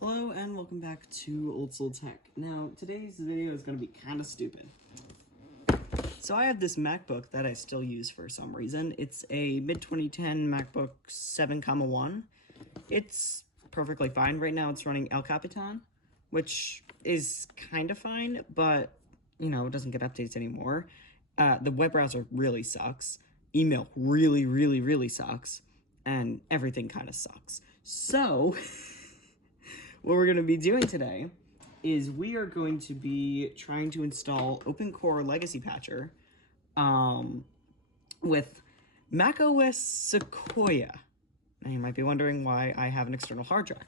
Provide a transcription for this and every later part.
Hello and welcome back to Old Soul Tech. Now, today's video is going to be kind of stupid. So I have this MacBook that I still use for some reason. It's a mid-2010 MacBook 7,1. It's perfectly fine. Right now it's running El Capitan, which is kind of fine, but, you know, it doesn't get updates anymore. The web browser really sucks. Email really sucks. And everything kind of sucks. So... what we're going to be doing today is we are going to be trying to install OpenCore Legacy Patcher with macOS Sequoia. Now you might be wondering why I have an external hard drive.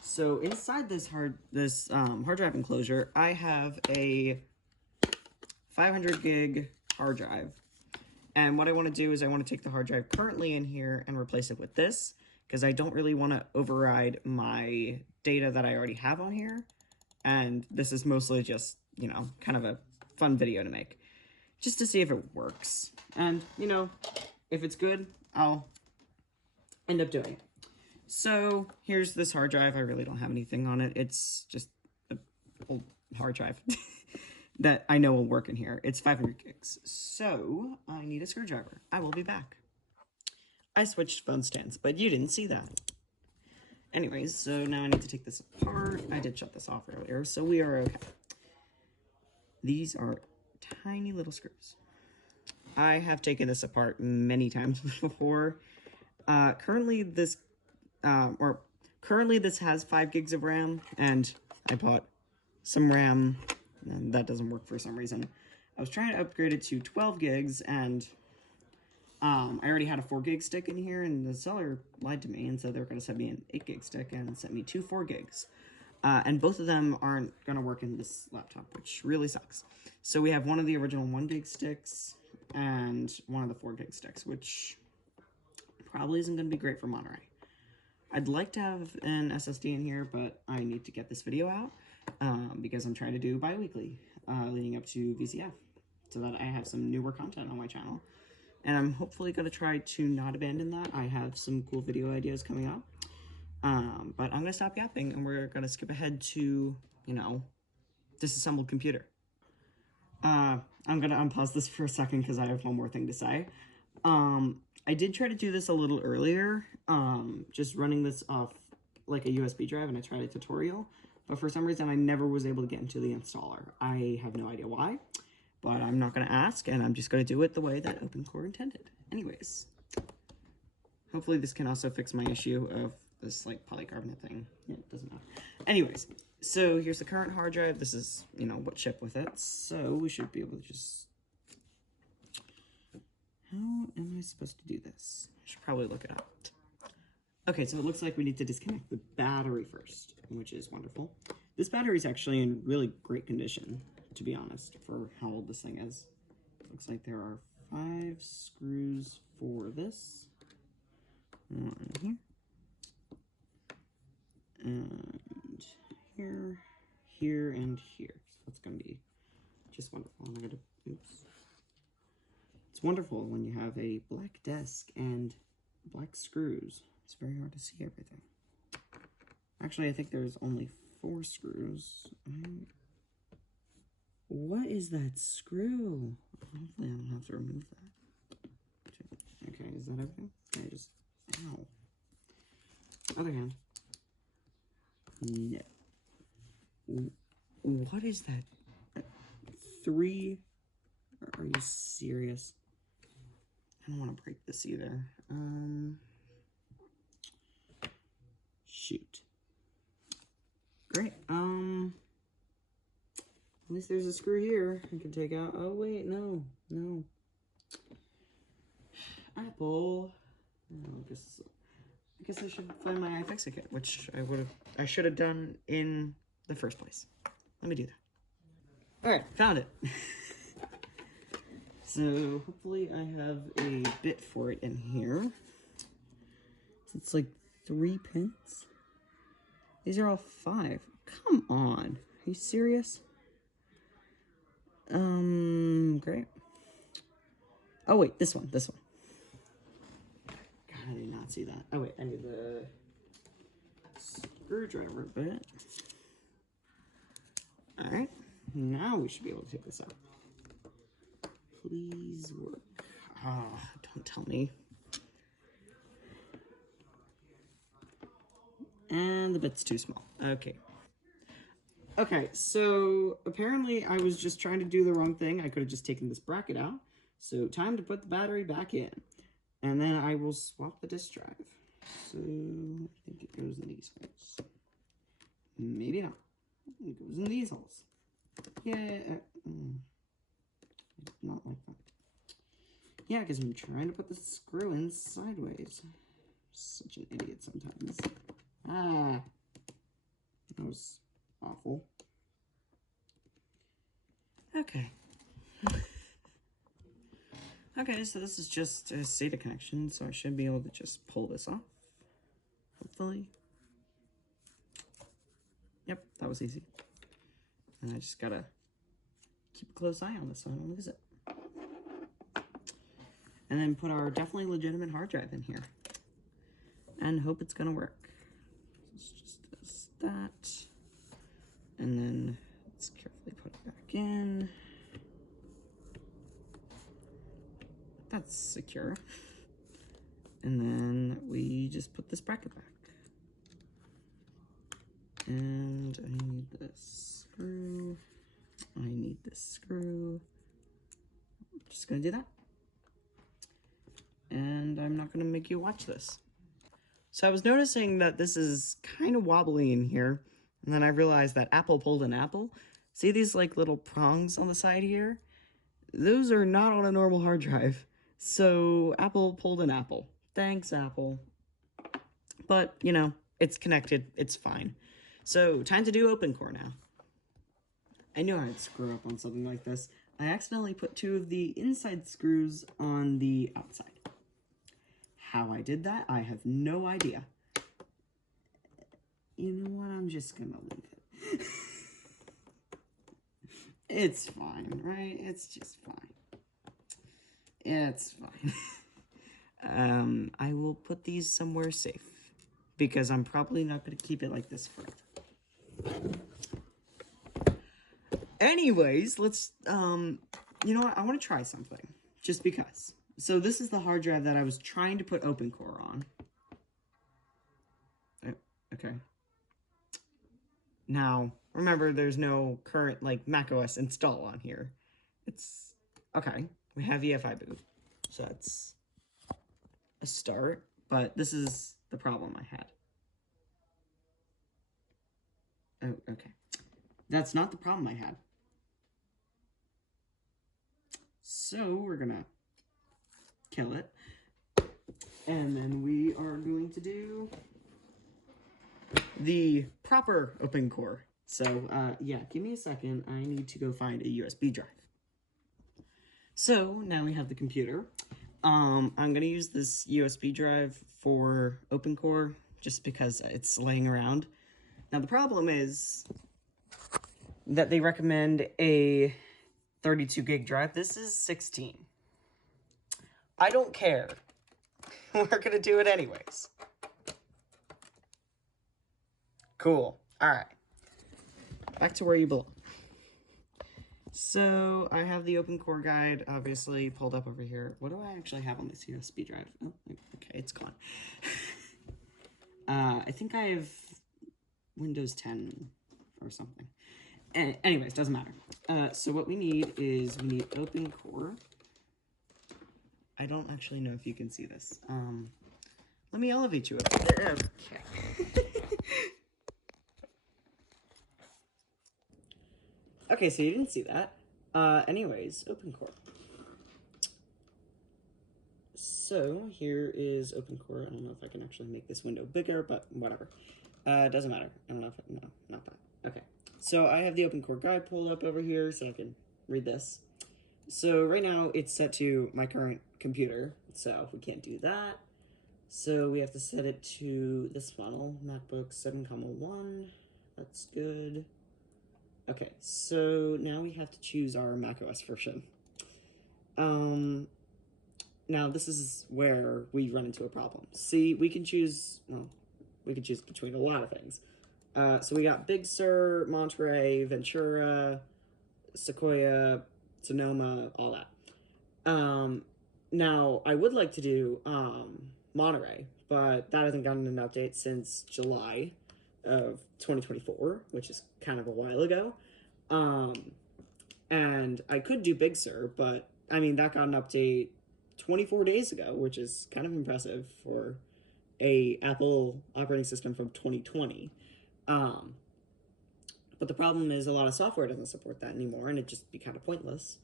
So inside this hard drive enclosure, I have a 500 gig hard drive. And what I want to do is I want to take the hard drive currently in here and replace it with this, because I don't really want to override my data that I already have on here. And this is mostly just, you know, kind of a fun video to make, just to see if it works. And, you know, if it's good, I'll end up doing it. So here's this hard drive. I really don't have anything on it. It's just an old hard drive that I know will work in here. It's 500 gigs. So I need a screwdriver. I will be back. I switched phone stands, but you didn't see that. Anyways, so now I need to take this apart. I did shut this off earlier, so we are okay. These are tiny little screws. I have taken this apart many times before. Currently this has 5 gigs of RAM, and I bought some RAM, and that doesn't work for some reason. I was trying to upgrade it to 12 gigs, and I already had a 4 gig stick in here, and the seller lied to me and said they were going to send me an 8 gig stick and sent me 2 4 gigs. And both of them aren't going to work in this laptop, which really sucks. So we have one of the original 1 gig sticks and one of the 4 gig sticks, which probably isn't going to be great for Monterey. I'd like to have an SSD in here, but I need to get this video out because I'm trying to do bi-weekly leading up to VCF so that I have some newer content on my channel. And I'm hopefully going to try to not abandon that. I have some cool video ideas coming up. But I'm going to stop yapping, and we're going to skip ahead to, you know, disassembled computer. I'm going to unpause this for a second because I have one more thing to say. I did try to do this a little earlier, just running this off like a USB drive, and I tried a tutorial. But for some reason, I never was able to get into the installer. I have no idea why. But I'm not going to ask, and I'm just going to do it the way that OpenCore intended. Anyways, hopefully this can also fix my issue of this, like, polycarbonate thing. Yeah, it doesn't matter. Anyways, so here's the current hard drive. This is, you know, what shipped with it. So we should be able to just... How am I supposed to do this? I should probably look it up. Okay, so it looks like we need to disconnect the battery first, which is wonderful. This battery is actually in really great condition, to be honest, for how old this thing is. Looks like there are 5 screws for this. One here. And here, here, and here. So that's going to be just wonderful. I'm gonna, oops. It's wonderful when you have a black desk and black screws. It's very hard to see everything. Actually, I think there's only 4 screws. What is that screw? Hopefully I don't have to remove that. Okay, is that everything? Can I just... Ow. Other hand. No. What is that? 3? Are you serious? I don't want to break this either. Shoot. Great. At least there's a screw here I can take out. Oh, wait, no. Apple. Oh, I guess I should find my iFixit kit, which I should have done in the first place. Let me do that. Alright, found it. So, hopefully I have a bit for it in here. It's like 3 pins. These are all 5. Come on. Are you serious? Great. Oh, wait, this one. God, I did not see that. Oh, wait, I need the screwdriver bit. Alright, now we should be able to take this out. Please work. Ah, don't tell me. And the bit's too small. Okay. Okay, so apparently I was just trying to do the wrong thing. I could have just taken this bracket out. So time to put the battery back in. And then I will swap the disk drive. So I think it goes in these holes. Maybe not. It goes in these holes. Yeah. Not like that. Yeah, because I'm trying to put the screw in sideways. Such an idiot sometimes. Ah. That was awful. Okay. Okay, so this is just a SATA connection, so I should be able to just pull this off. Hopefully. Yep, that was easy. And I just gotta keep a close eye on this so I don't lose it. And then put our definitely legitimate hard drive in here. And hope it's gonna work. Let's just does that. And then let's carefully put it back in. That's secure. And then we just put this bracket back. And I need this screw. I need this screw. I'm just gonna do that. And I'm not gonna make you watch this. So I was noticing that this is kind of wobbly in here. And then I realized that Apple pulled an apple. See these like little prongs on the side here? Those are not on a normal hard drive. So Apple pulled an apple. Thanks, Apple. But, you know, it's connected. It's fine. So time to do OpenCore now. I knew I'd screw up on something like this. I accidentally put 2 of the inside screws on the outside. How I did that, I have no idea. You know what? I'm just gonna leave it. It's fine, right? It's just fine. It's fine. I will put these somewhere safe because I'm probably not going to keep it like this forever. Anyways, let's, you know what? I want to try something just because. So this is the hard drive that I was trying to put OpenCore on. Okay. Now, remember, there's no current, like, macOS install on here. It's, okay, we have EFI boot, so that's a start, but this is the problem I had. Oh, okay. That's not the problem I had. So, we're gonna kill it, and then we are going to do the proper OpenCore. So, yeah, give me a second. I need to go find a USB drive. So, now we have the computer. I'm going to use this USB drive for OpenCore just because it's laying around. Now, the problem is that they recommend a 32 gig drive. This is 16. I don't care. We're going to do it anyways. Cool. All right. Back to where you belong. So I have the OpenCore guide, obviously, pulled up over here. What do I actually have on this USB drive? Oh, okay, it's gone. I think I have Windows 10 or something. Anyways, doesn't matter. So what we need is we need OpenCore. I don't actually know if you can see this. Let me elevate you up. Okay. Okay, so you didn't see that. Anyways, OpenCore. So here is OpenCore. I don't know if I can actually make this window bigger, but whatever. Doesn't matter. I don't know if no, not that. Okay. So I have the OpenCore guide pulled up over here so I can read this. So right now it's set to my current computer, so we can't do that. So we have to set it to this model, MacBook 7,1. That's good. Okay, so now we have to choose our macOS version. Now this is where we run into a problem. See, we can choose, well, we can choose between a lot of things. So we got Big Sur, Monterey, Ventura, Sequoia, Sonoma, all that. Now, I would like to do Monterey, but that hasn't gotten an update since July of 2024, which is kind of a while ago. And I could do Big Sur, but I mean, that got an update 24 days ago, which is kind of impressive for a Apple operating system from 2020. But the problem is a lot of software doesn't support that anymore, and it'd just be kind of pointless.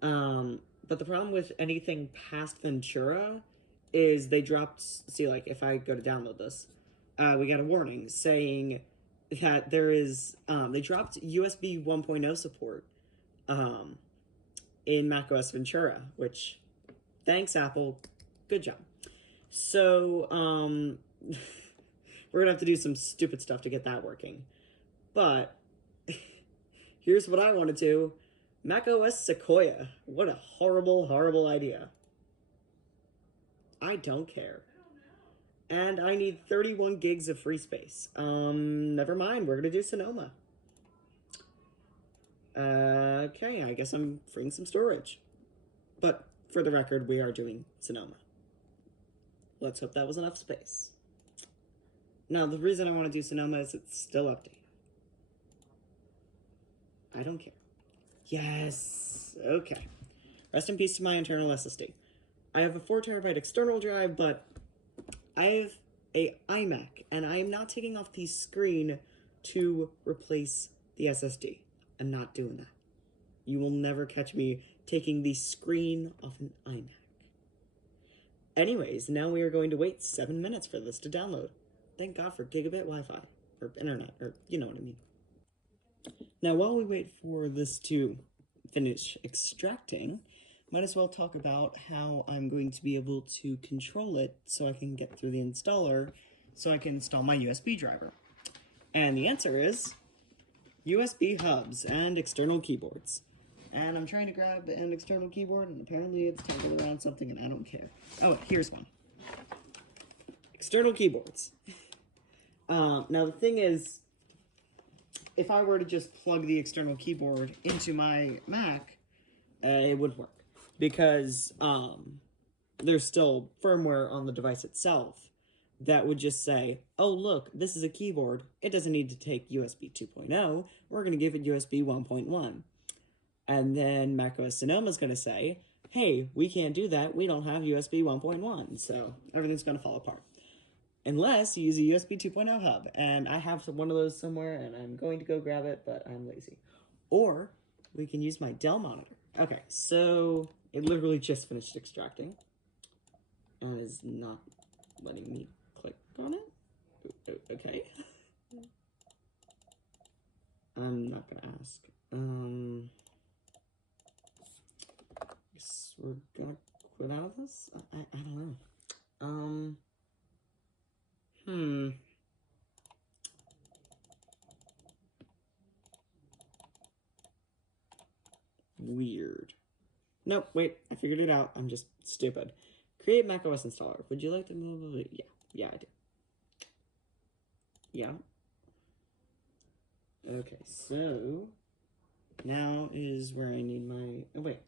But the problem with anything past Ventura is they dropped, see, like, if I go to download this, we got a warning saying that there is, they dropped USB 1.0 support in macOS Ventura, which, thanks, Apple, good job. So, we're gonna have to do some stupid stuff to get that working. But, here's what I want to do. macOS Sequoia. What a horrible, horrible idea. I don't care. And I need 31 gigs of free space. Never mind, we're gonna do Sonoma. Okay, I guess I'm freeing some storage. But, for the record, we are doing Sonoma. Let's hope that was enough space. Now, the reason I want to do Sonoma is it's still updated. I don't care. Yes! Okay. Rest in peace to my internal SSD. I have a 4TB external drive, but I have a iMac, and I am not taking off the screen to replace the SSD. I'm not doing that. You will never catch me taking the screen off an iMac. Anyways, now we are going to wait 7 minutes for this to download. Thank God for gigabit Wi-Fi, or internet, or you know what I mean. Now, while we wait for this to finish extracting, might as well talk about how I'm going to be able to control it so I can get through the installer, so I can install my USB driver. And the answer is USB hubs and external keyboards. And I'm trying to grab an external keyboard, and apparently it's tangled around something, and I don't care. Oh, here's one. External keyboards. Now, the thing is, if I were to just plug the external keyboard into my Mac, it would work. Because there's still firmware on the device itself that would just say, oh, look, this is a keyboard. It doesn't need to take USB 2.0. We're going to give it USB 1.1. And then macOS Sonoma is going to say, hey, we can't do that. We don't have USB 1.1. So everything's going to fall apart. Unless you use a USB 2.0 hub. And I have one of those somewhere, and I'm going to go grab it, but I'm lazy. Or we can use my Dell monitor. Okay, so it literally just finished extracting. And is not letting me click on it. Okay. I'm not going to ask. Guess we're going to quit out of this? I don't know. Weird. Nope, wait, I figured it out. I'm just stupid. Create macOS installer. Would you like to move? Yeah, I do. Yeah. Okay, so now is where I need my. Oh wait,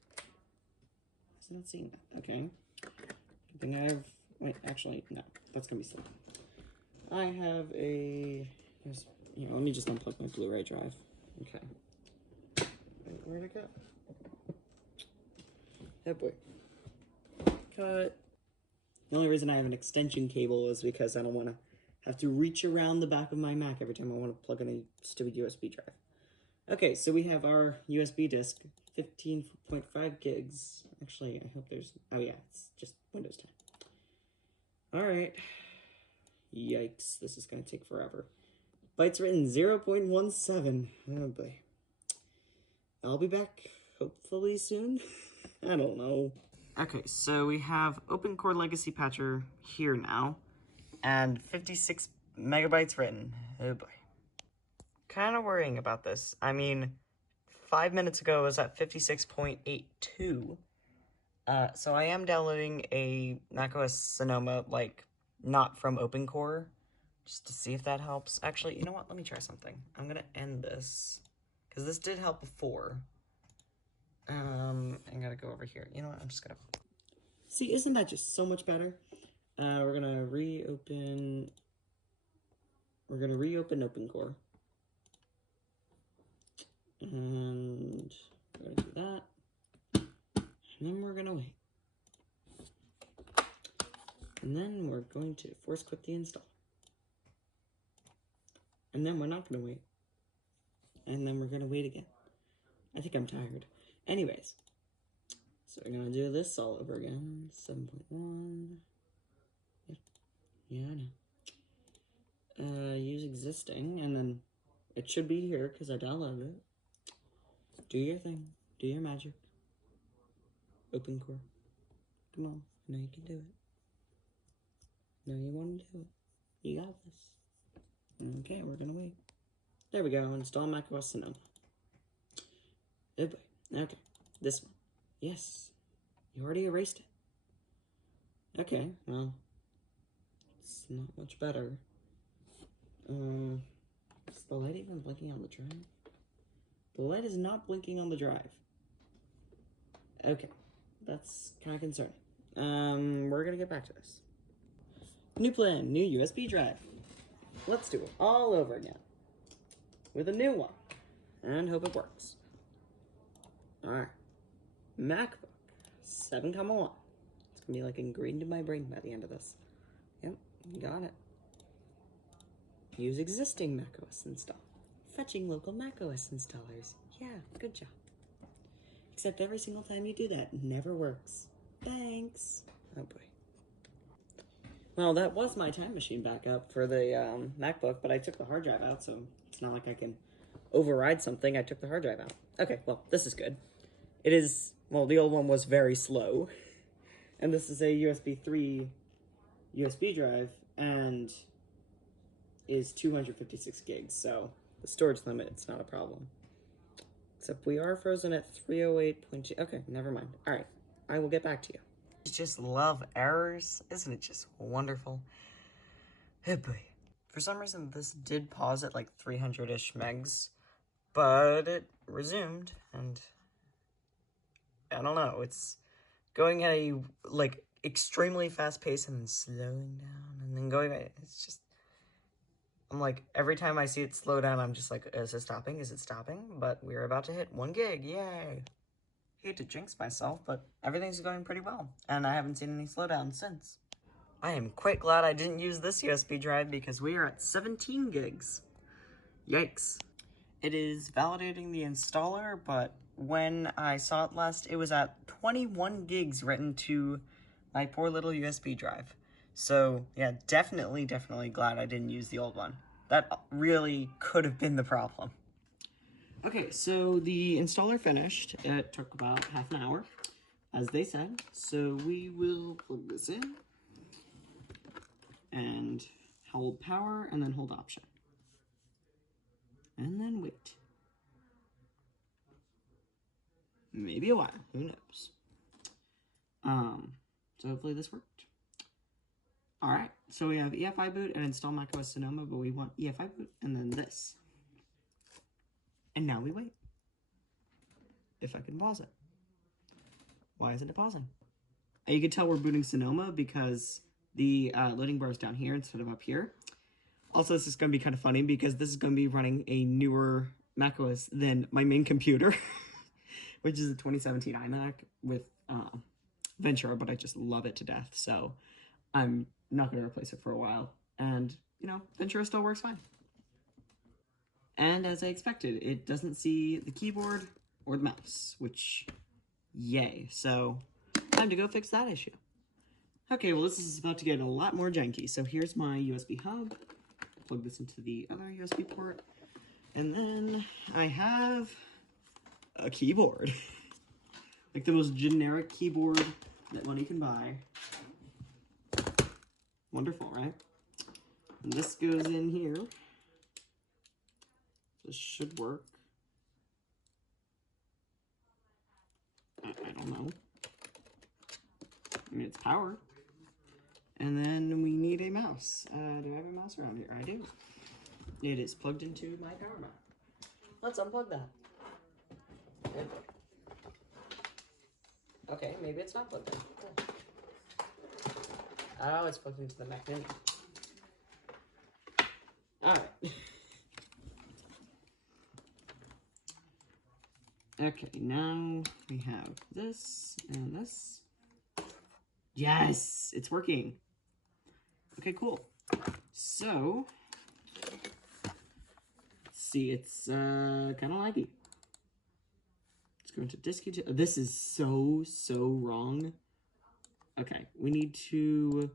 it's not seeing that. Okay. Good thing I have. Wait, actually, no, that's gonna be silly. I have a. Let me just unplug my Blu-ray drive. Okay. Wait, where'd it go? Oh boy. Cut. The only reason I have an extension cable is because I don't want to have to reach around the back of my Mac every time I want to plug in a stupid USB drive. Okay, so we have our USB disk, 15.5 gigs. Actually, I hope there's... Oh yeah, it's just Windows 10. Alright. Yikes, this is going to take forever. Bytes written 0.17. Oh boy. I'll be back, hopefully soon. I don't know. Okay, so we have Open Core Legacy Patcher here now, and 56 megabytes written. Oh boy. Kind of worrying about this. I mean, 5 minutes ago it was at 56.82. So I am downloading a macOS Sonoma, like, not from Open Core, just to see if that helps. Actually, you know what? Let me try something. I'm gonna end this, because this did help before. I gotta go over here. You know what? I'm just gonna... See, isn't that just so much better? We're gonna reopen OpenCore. And we're gonna do that. And then we're gonna wait. And then we're going to force quit the install. And then we're not gonna wait. And then we're gonna wait again. I think I'm tired. Anyways, so we're gonna do this all over again. 7.1. Yeah, I know. Use existing, and then it should be here because I downloaded it. Do your thing. Do your magic. OpenCore. Come on. I know you can do it. I know you want to do it. You got this. Okay, we're gonna wait. There we go. Install macOS Sonoma. Oh boy. Okay. This one. Yes. You already erased it. Okay, well. It's not much better. Is the light even blinking on the drive? The light is not blinking on the drive. Okay. That's kind of concerning. We're gonna get back to this. New plan, new USB drive. Let's do it all over again. With a new one. And hope it works. Alright. MacBook 7.1. It's gonna be like ingrained in my brain by the end of this. Yep, got it. Use existing macOS install. Fetching local macOS installers. Yeah, good job. Except every single time you do that, it never works. Thanks. Oh boy. Well, that was my time machine backup for the MacBook, but I took the hard drive out, so it's not like I can override something. I took the hard drive out. Okay, well, this is good. It is, well, the old one was very slow, and this is a USB 3 USB drive, and is 256 gigs, so the storage limit, it's not a problem. Except we are frozen at 308.2. Okay, never mind. All right, I will get back to you. You just love errors. Isn't it just wonderful? Oh boy. For some reason, this did pause at like 300-ish megs, but it resumed, and I don't know, it's going at a, like, extremely fast pace and then slowing down, and then going, it's just, I'm like, every time I see it slow down, I'm just like, is it stopping? Is it stopping? But we're about to hit 1 gig, yay! Hate to jinx myself, but everything's going pretty well, and I haven't seen any slowdown since. I am quite glad I didn't use this USB drive because we are at 17 gigs. Yikes. It is validating the installer, but when I saw it last, it was at 21 gigs written to my poor little USB drive. So, yeah, definitely glad I didn't use the old one. That really could have been the problem. Okay, so the installer finished. It took about half an hour, as they said. So we will plug this in and hold power and then hold option. And then wait. Maybe a while, who knows? So hopefully this worked. Alright, so we have EFI boot and install macOS Sonoma, but we want EFI boot and then this. And now we wait. If I can pause it. Why isn't it pausing? And you can tell we're booting Sonoma because the loading bar is down here instead of up here. Also, this is going to be kind of funny because this is going to be running a newer macOS than my main computer, which is a 2017 iMac with Ventura, but I just love it to death, so I'm not going to replace it for a while. And, you know, Ventura still works fine. And as I expected, it doesn't see the keyboard or the mouse, which, yay. So, time to go fix that issue. Okay, well, this is about to get a lot more janky. So here's my USB hub. Plug this into the other USB port. And then I have a keyboard. Like the most generic keyboard that money can buy. Wonderful, right? And this goes in here. This should work. I don't know. I mean, it's powered. And then we need a mouse. Do I have a mouse around here? I do. It is plugged into my power mat. Let's unplug that. Good. Okay, maybe it's not plugged in. Cool. Oh, it's plugged into the Mac Mini. Alright. Okay, now we have this and this. Yes, it's working. Okay, cool. So, let's see, it's kind of laggy. Let's go into disk. This is so wrong. Okay, we need to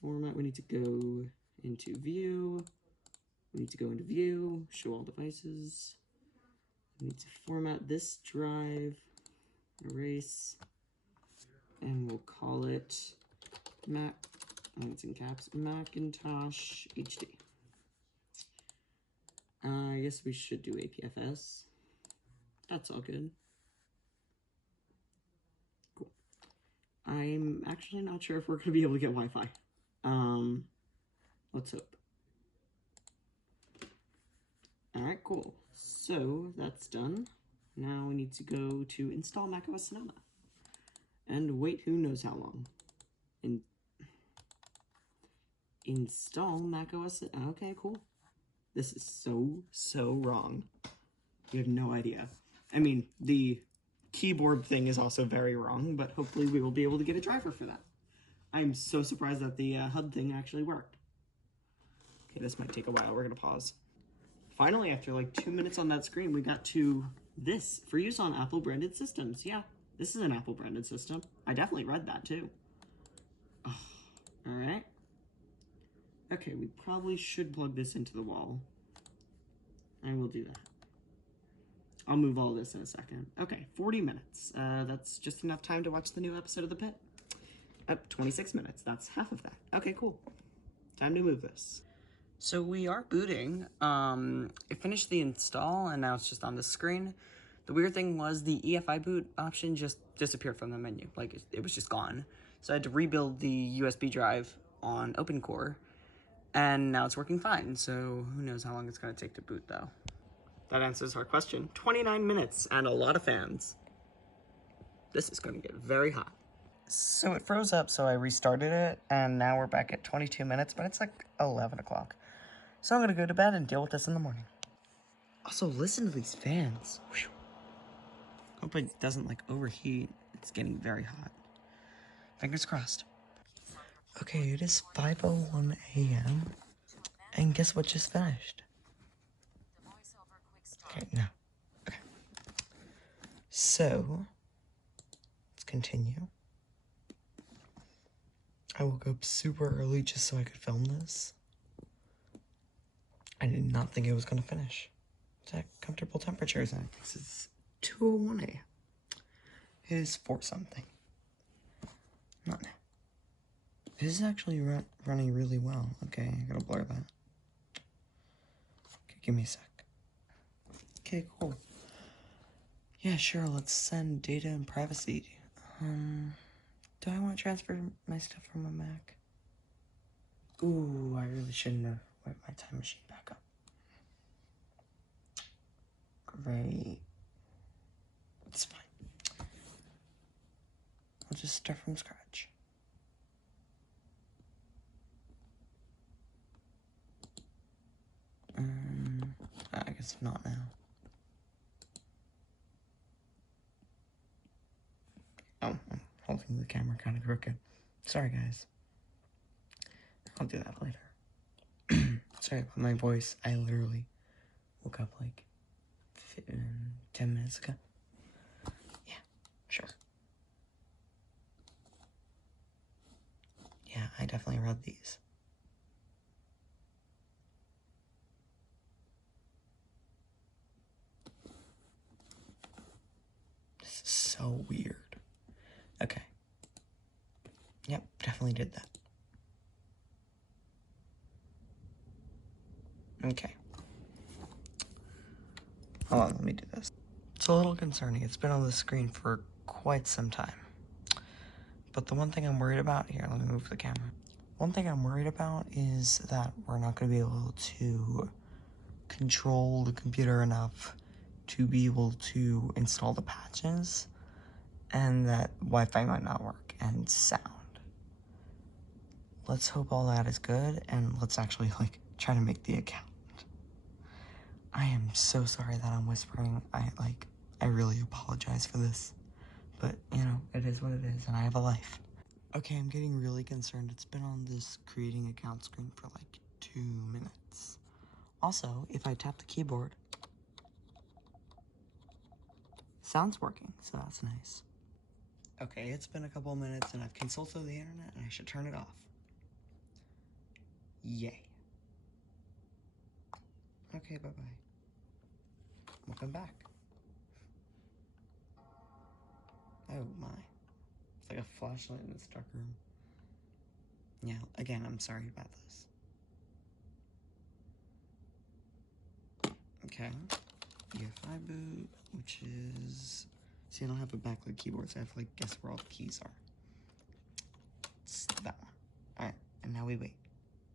format. We need to go into view. We need to go into view, show all devices. We need to format this drive, erase, and we'll call it Mac, it's in caps, Macintosh HD. I guess we should do APFS. That's all good. Cool. I'm actually not sure if we're gonna be able to get Wi-Fi. Let's hope. Alright, cool. So that's done. Now we need to go to install macOS Sonoma. And wait who knows how long. Install macOS. Okay, cool. This is so wrong. You have no idea. I mean, the keyboard thing is also very wrong, but hopefully we will be able to get a driver for that. I'm so surprised that the HUD thing actually worked. Okay, this might take a while. We're going to pause. Finally, after like 2 minutes on that screen, we got to this. For use on Apple branded systems. Yeah, this is an Apple branded system. I definitely read that too. Oh, all right. Okay, we probably should plug this into the wall. I will do that. I'll move all this in a second. Okay, 40 minutes. That's just enough time to watch the new episode of The Pit. 26 minutes. That's half of that. Okay, cool. Time to move this. So we are booting. It finished the install, and now it's just on the screen. The weird thing was the EFI boot option just disappeared from the menu. Like, it was just gone. So I had to rebuild the USB drive on OpenCore, and now it's working fine. So who knows how long it's going to take to boot, though. That answers our question. 29 minutes and a lot of fans. This is going to get very hot. So it froze up, so I restarted it, and now we're back at 22 minutes, but it's like 11 o'clock. So I'm going to go to bed and deal with this in the morning. Also, listen to these fans. Whew. Hope it doesn't, like, overheat. It's getting very hot. Fingers crossed. Okay, it is 5:01 a.m. And guess what just finished? Okay, no. Okay. So, let's continue. I woke up super early just so I could film this. I did not think it was going to finish. It's at comfortable temperatures. And this is 2:01 a.m. It is 4 something. Not now. This is actually running really well. Okay, I gotta blur that. Okay, give me a sec. Okay, cool. Yeah, sure, let's send data and privacy. Do I want to transfer my stuff from a Mac? Ooh, I really shouldn't have wired my time machine back up. Great. It's fine. I'll just start from scratch. I guess not now. Oh, I'm holding the camera kind of crooked. Sorry, guys. I'll do that later. Sorry about my voice. I literally woke up like 10 minutes ago. Yeah, sure. Yeah, I definitely read these. This is so weird. Okay. Yep, definitely did that. Okay. Hold on, let me do this. It's a little concerning. It's been on the screen for quite some time. But the one thing I'm worried about, here, let me move the camera. One thing I'm worried about is that we're not going to be able to control the computer enough to be able to install the patches, and that Wi-Fi might not work, and sound. Let's hope all that is good, and let's actually, like, try to make the account. I am so sorry that I'm whispering. I really apologize for this. But, you know, it is what it is, and I have a life. Okay, I'm getting really concerned. It's been on this creating account screen for like 2 minutes. Also, if I tap the keyboard, sound's working, so that's nice. Okay, it's been a couple minutes and I've consulted the internet and I should turn it off. Yay. Okay, bye-bye. Welcome back. Oh my. It's like a flashlight in this dark room. Yeah, again, I'm sorry about this. Okay. EFI boot, which is... See, I don't have a backlit keyboard, so I have to, like, guess where all the keys are. It's that one. Alright, and now we wait.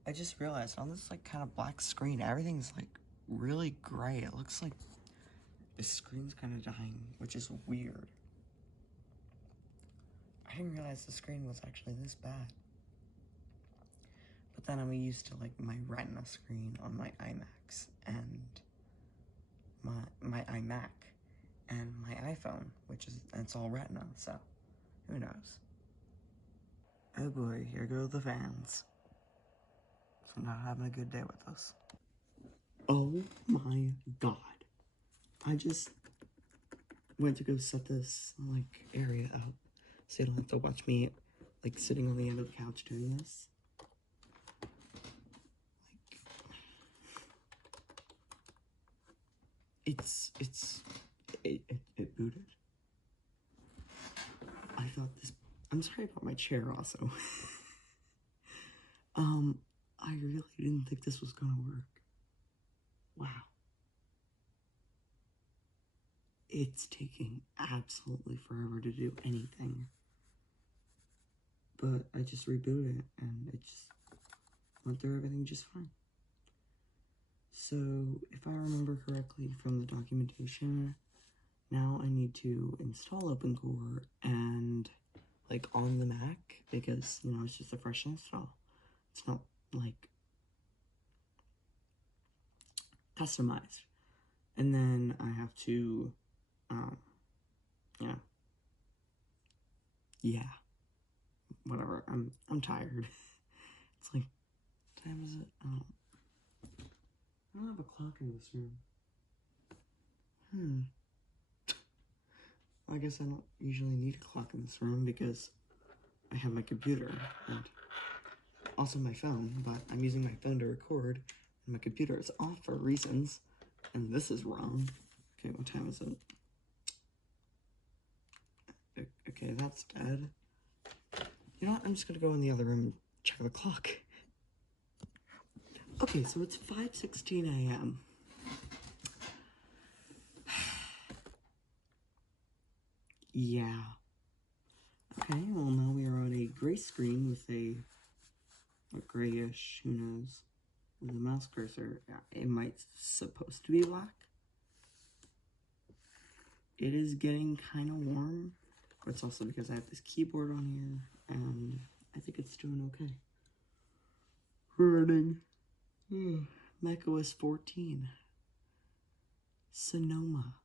I just realized on this, like, kind of black screen, everything's, like, really gray. It looks like the screen's kind of dying, which is weird. I didn't realize the screen was actually this bad. But then I'm used to, like, my Retina screen on my iMacs, and my iMac, and my iPhone, which is, it's all Retina, so who knows. Oh boy, here go the fans. So not having a good day with us. Oh my god. I just went to go set this, like, area up so you don't have to watch me, like, sitting on the end of the couch doing this. Like, it booted. I thought this, I'm sorry about my chair also. I really didn't think this was gonna work. Wow. It's taking absolutely forever to do anything. But I just rebooted it and it just went through everything just fine. So, if I remember correctly from the documentation, now I need to install OpenCore and, like, on the Mac, because, you know, it's just a fresh install. It's not, like, customized. And then I have to, yeah, whatever, I'm tired. It's like, what time is it? I don't have a clock in this room. I guess I don't usually need a clock in this room because I have my computer and also my phone, but I'm using my phone to record and my computer is off for reasons, and this is wrong. Okay, what time is it? Okay, that's dead. You know what? I'm just gonna go in the other room and check the clock. Okay, so it's 5:16 a.m. Yeah. Okay, well now we are on a gray screen with a grayish, who knows, with a mouse cursor. It might supposed to be black. It is getting kind of warm, but it's also because I have this keyboard on here, and I think it's doing okay. Running macOS 14 Sonoma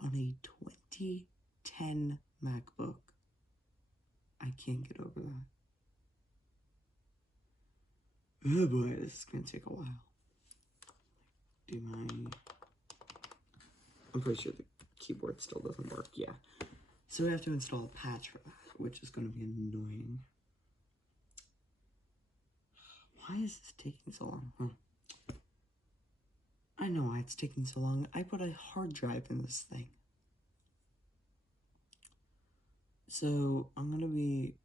on a 2010 MacBook. I can't get over that. Oh boy, this is gonna take a while. I'm pretty sure the keyboard still doesn't work, yeah. So we have to install a patch for that, which is gonna be annoying. Why is this taking so long? I know why it's taking so long. I put a hard drive in this thing. So I'm gonna be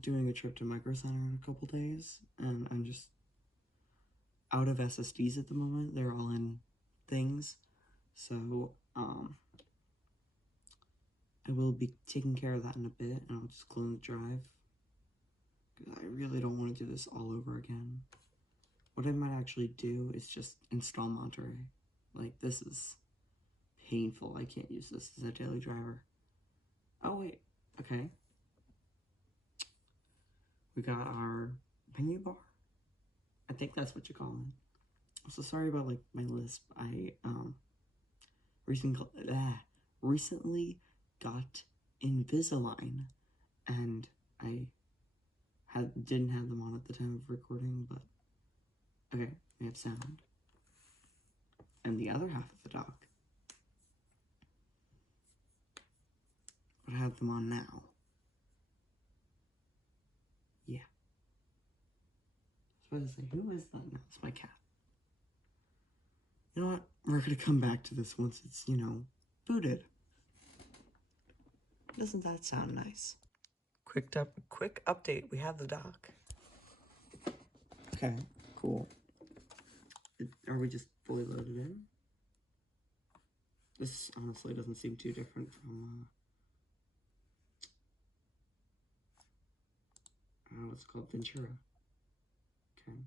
doing a trip to Micro Center in a couple days, and I'm just out of SSDs at the moment. They're all in things. So, I will be taking care of that in a bit, and I'll just clone the drive. Because I really don't want to do this all over again. What I might actually do is just install Monterey. Like, this is painful. I can't use this as a daily driver. Oh, wait. Okay. We got our menu bar. I think that's what you call it. So sorry about, like, my lisp. I, recently got Invisalign, and I didn't have them on at the time of recording, but okay, we have sound. And the other half of the dock, I have them on now. Yeah. I was about to say, who is that? No, it's my cat. You know what? We're gonna come back to this once it's, you know, booted. Doesn't that sound nice? Quick update. We have the dock. Okay, cool. Are we just fully loaded in? This honestly doesn't seem too different from what's it called, Ventura. Okay.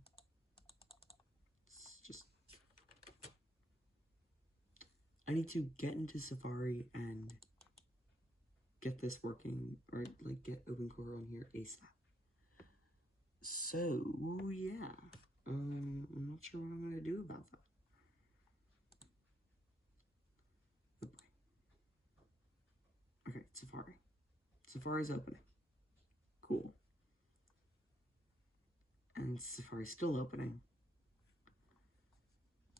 It's just, I need to get into Safari and get this working, or like get OpenCore on here ASAP. So yeah, I'm not sure what I'm gonna do about that. Okay, Safari. Safari's opening. Cool. And Safari's still opening.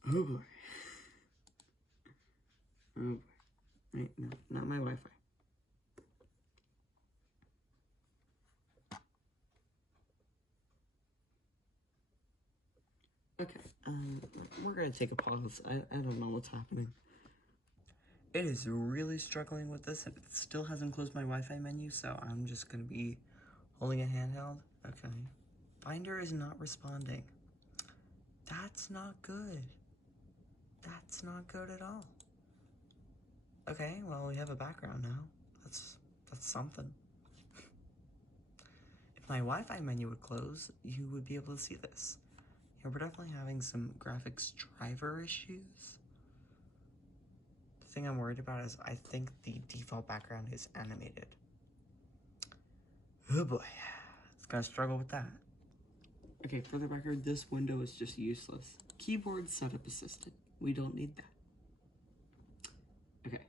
Oh boy. Oh boy. Wait, no, not my Wi-Fi. Okay, we're gonna take a pause. I don't know what's happening. It is really struggling with this, and it still hasn't closed my Wi-Fi menu, so I'm just gonna be holding a handheld. Okay. Finder is not responding. That's not good. That's not good at all. Okay, well, we have a background now. That's something. If my Wi-Fi menu would close, you would be able to see this. Yeah, we're definitely having some graphics driver issues. The thing I'm worried about is I think the default background is animated. Oh boy, it's gonna struggle with that. Okay, for the record, this window is just useless. Keyboard setup assistant. We don't need that. Okay,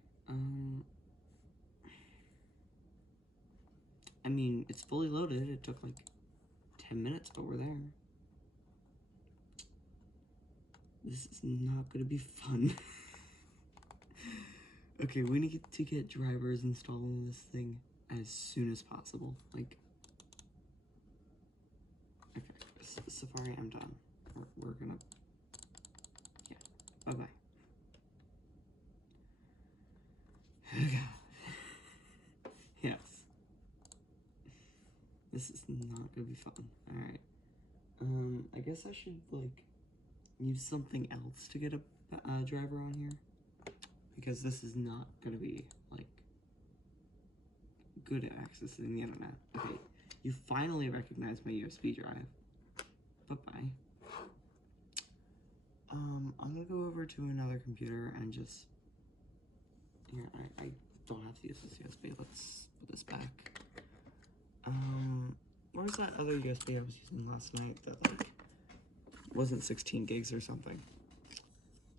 I mean, it's fully loaded. It took like 10 minutes, but we're there. This is not gonna be fun. Okay, we need to get drivers installed on this thing as soon as possible. Like, okay, Safari, I'm done. We're gonna, yeah, bye-bye. Okay. Yes. This is not gonna be fun. Alright. I guess I should, like, use something else to get a driver on here. Because this is not gonna be, like, good at accessing the internet. Okay, you finally recognize my USB drive. Bye-bye. I'm gonna go over to another computer and just... Here, I don't have to use this USB. Let's put this back. What was that other USB I was using last night that, like, wasn't 16 gigs or something?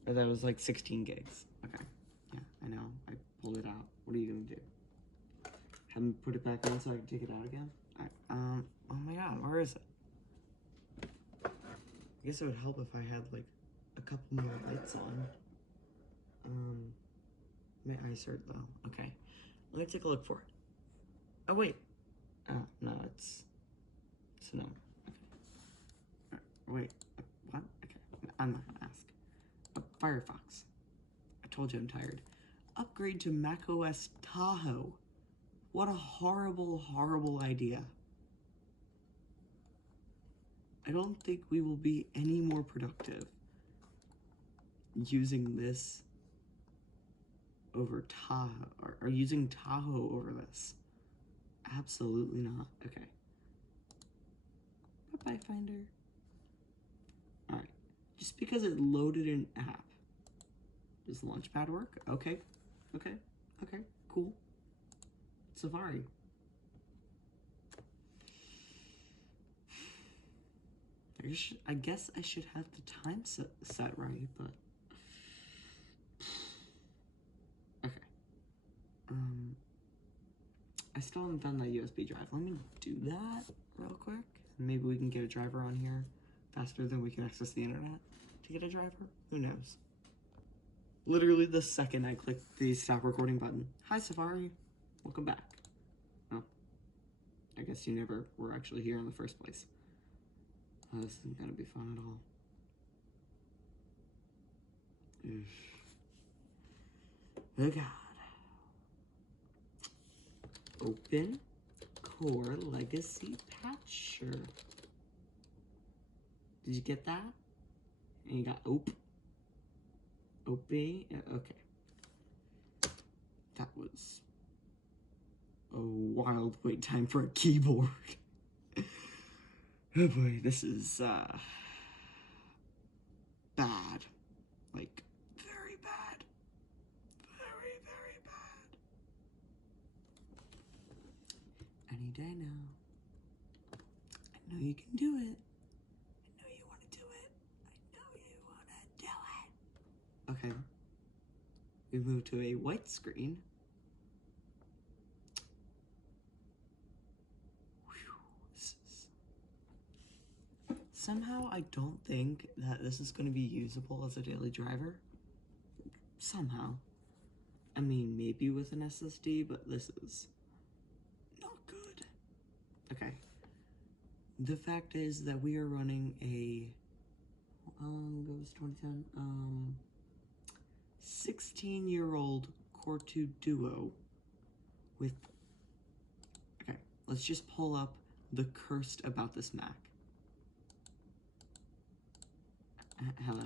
Or that was, like, 16 gigs. Okay. Yeah, I know. I pulled it out. What are you gonna do? Have me put it back in so I can take it out again? Oh my god, where is it? I guess it would help if I had, like, a couple more lights on. My eyes hurt, though. Okay. Let me take a look for it. Oh, wait. Oh, no, it's Sonoma. Okay. Wait, what? Okay, I'm not gonna ask. Firefox. I told you I'm tired. Upgrade to macOS Tahoe. What a horrible, horrible idea. I don't think we will be any more productive using this over Tahoe, or using Tahoe over this. Absolutely not. Okay. Bye-bye, Finder. Alright. Just because it loaded an app. Does Launchpad work? Okay. Okay. Okay. Cool. Safari. I guess I should have the time set right, but... Okay. I still haven't done that USB drive. Let me do that real quick. Maybe we can get a driver on here faster than we can access the internet to get a driver. Who knows? Literally the second I click the stop recording button. Hi, Safari. Welcome back. Oh. I guess you never were actually here in the first place. Oh, this isn't gonna be fun at all. Oh god. Open Core Legacy Patcher. Did you get that? And you got OP. Okay. That was a wild wait time for a keyboard. Oh boy, this is bad. Like, very bad. Very, very bad. Any day now. I know you can do it. I know you want to do it. I know you want to do it. Okay. We move to a white screen. Somehow I don't think that this is going to be usable as a daily driver. Somehow. I mean, maybe with an SSD, but this is not good. Okay. The fact is that we are running a, how long ago was 2010? 16-year-old Core 2 Duo with, okay, let's just pull up the cursed about this Mac. Hello?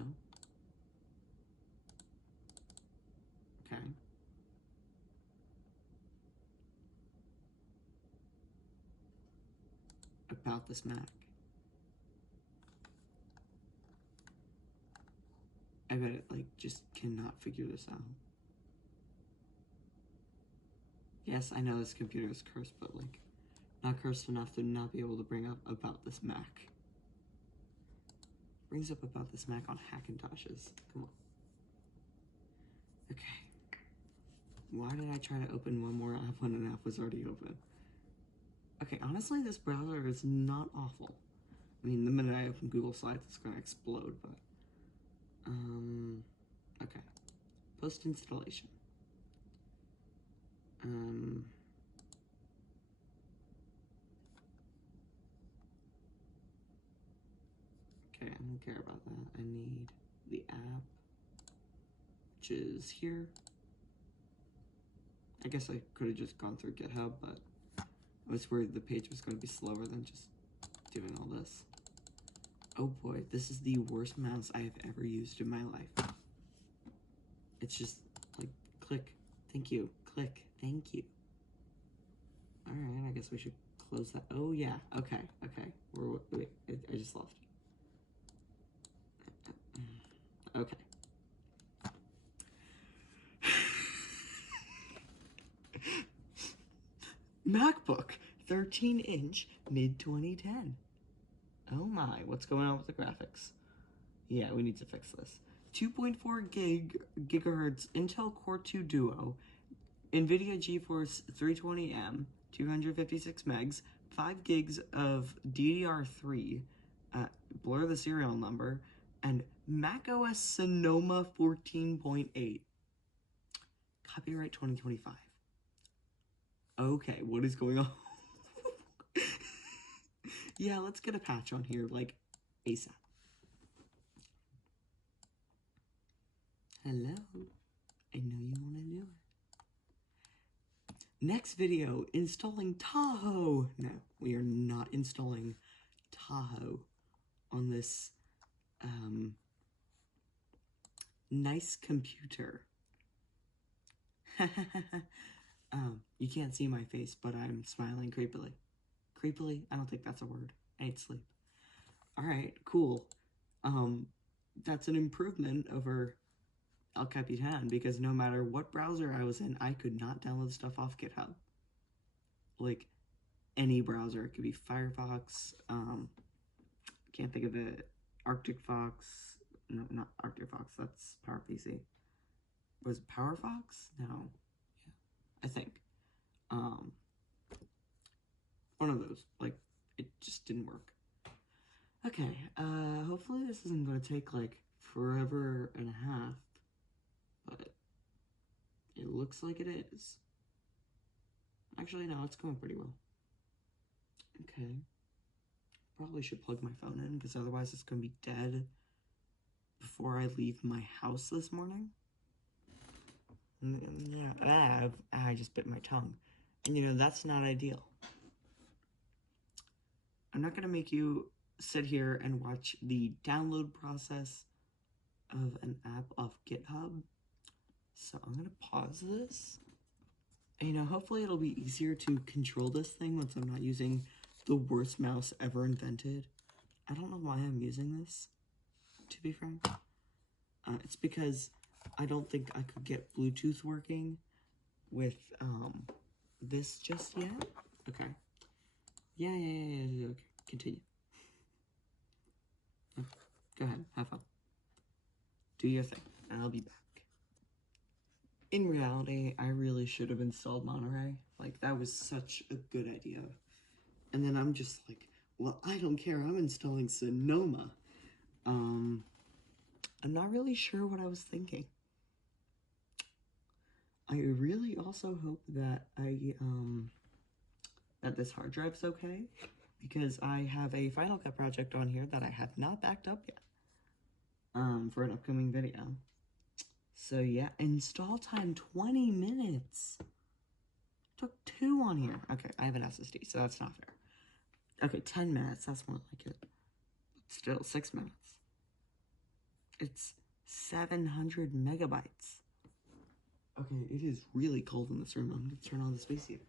Okay. About this Mac. I bet it, like, just cannot figure this out. Yes, I know this computer is cursed, but, like, not cursed enough to not be able to bring up about this Mac. Brings up about this Mac on Hackintoshes. Come on. Okay. Why did I try to open one more app when an app was already open? Okay, honestly, this browser is not awful. I mean, the minute I open Google Slides, it's gonna explode, but... okay. Post-installation. Okay, I don't care about that. I need the app, which is here. I guess I could have just gone through GitHub, but I was worried the page was going to be slower than just doing all this. Oh boy, this is the worst mouse I have ever used in my life. It's just like, click, thank you, click, thank you. Alright, I guess we should close that. Oh yeah, okay. Wait, I just left. Okay. MacBook, 13-inch, mid-2010. Oh my, what's going on with the graphics? Yeah, we need to fix this. 2.4 gigahertz Intel Core 2 Duo, NVIDIA GeForce 320M, 256 megs, 5 gigs of DDR3, blur the serial number, and macOS Sonoma 14.8. Copyright 2025. Okay, what is going on? Yeah, let's get a patch on here, like, ASAP. Hello. I know you want to do it. Next video, installing Tahoe. No, we are not installing Tahoe on this, nice computer. You can't see my face, but I'm smiling creepily. Creepily? I don't think that's a word. I need sleep. Alright, cool. That's an improvement over El Capitan, because no matter what browser I was in, I could not download stuff off GitHub. Like, any browser. It could be Firefox, can't think of it, Arctic Fox, no, not Arctic Fox, that's PowerPC. Was it PowerFox? No. Yeah, I think. One of those. Like, it just didn't work. Okay, hopefully this isn't gonna take, like, forever and a half, but it looks like it is. Actually, no, it's going pretty well. Okay. Probably should plug my phone in, because otherwise it's gonna be dead before I leave my house this morning. Yeah, I just bit my tongue. And you know, that's not ideal. I'm not gonna make you sit here and watch the download process of an app off GitHub. So I'm gonna pause this. And, you know, hopefully it'll be easier to control this thing once I'm not using the worst mouse ever invented. I don't know why I'm using this, to be frank. It's because I don't think I could get Bluetooth working with this just yet. Okay. Yeah. Okay. Continue. Okay. Go ahead. Have fun. Do your thing. And I'll be back. In reality, I really should have installed Monterey. Like, that was such a good idea. And then I'm just like, well, I don't care. I'm installing Sonoma. I'm not really sure what I was thinking. I really also hope that that this hard drive's okay, because I have a Final Cut project on here that I have not backed up yet, for an upcoming video. So yeah, install time 20 minutes. Took 2 on here. Okay, I have an SSD, so that's not fair. Okay, 10 minutes, that's more like it. Still, 6 minutes. It's 700 megabytes. Okay, it is really cold in this room. I'm gonna turn on the space heater.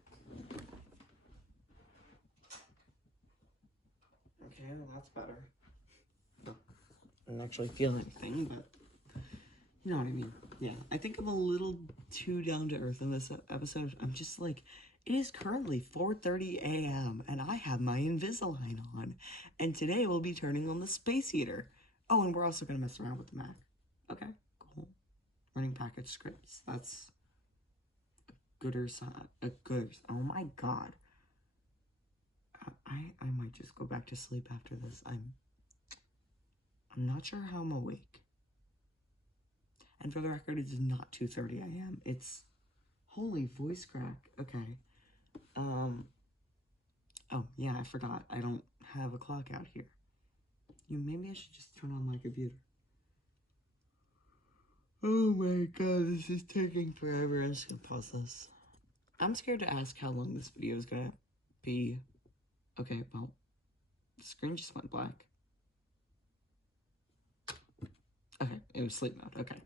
Okay, well, that's better. I don't actually feel anything, but you know what I mean. Yeah, I think I'm a little too down to earth in this episode. I'm just like, it is currently 4:30 a.m. and I have my Invisalign on. And today we'll be turning on the space heater. Oh, and we're also going to mess around with the Mac. Okay, cool. Running package scripts. That's a gooder side. A good. Oh my god. I might just go back to sleep after this. I'm not sure how I'm awake. And for the record, it's not 2:30 a.m. It's, holy voice crack. Okay. Oh, yeah, I forgot. I don't have a clock out here. Maybe I should just turn on my computer. Oh my god, this is taking forever. I'm just gonna pause this. I'm scared to ask how long this video is gonna be. Okay, well, the screen just went black. Okay, it was sleep mode. Okay.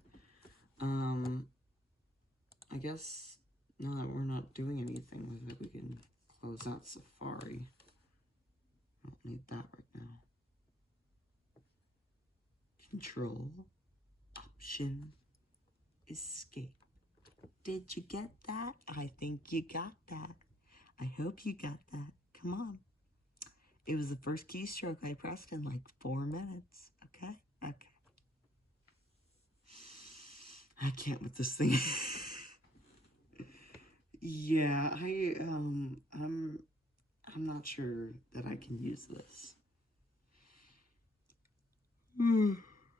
I guess now that we're not doing anything with it, we can close out Safari. I don't need that right now. Control, Option, Escape. Did you get that? I think you got that. I hope you got that. Come on. It was the first keystroke I pressed in like 4 minutes. Okay? Okay. I can't with this thing. Yeah, I'm not sure that I can use this.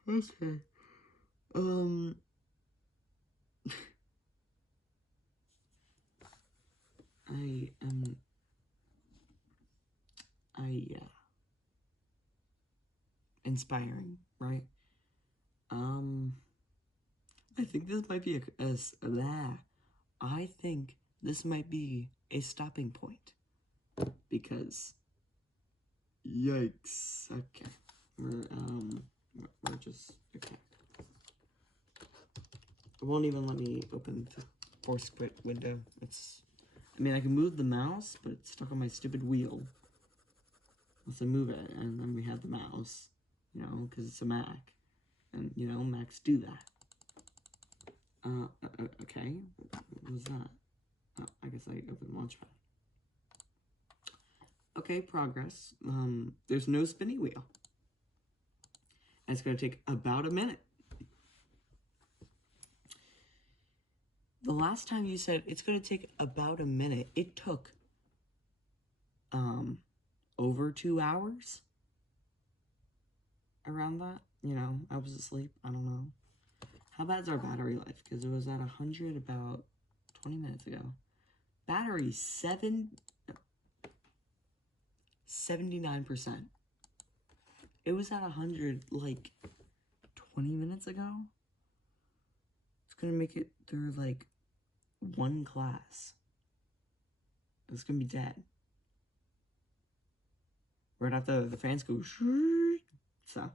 Okay. Inspiring, right? I think this might be I think this might be a stopping point, because, yikes, okay, we're just, okay, it won't even let me open force quit window. I mean, I can move the mouse, but it's stuck on my stupid wheel. Unless I move it, and then we have the mouse, you know, because it's a Mac. And, you know, Macs do that. Okay. What was that? Oh, I guess I opened Launchpad. Okay, progress. There's no spinny wheel. And it's going to take about a minute. The last time you said it's going to take about a minute, it took, over 2 hours? Around that? You know, I was asleep. I don't know. How bad's our battery life? Because it was at 100 about 20 minutes ago. Battery 79%. It was at 100 like 20 minutes ago. It's gonna make it through like one class. It's gonna be dead. Right after the fans go so.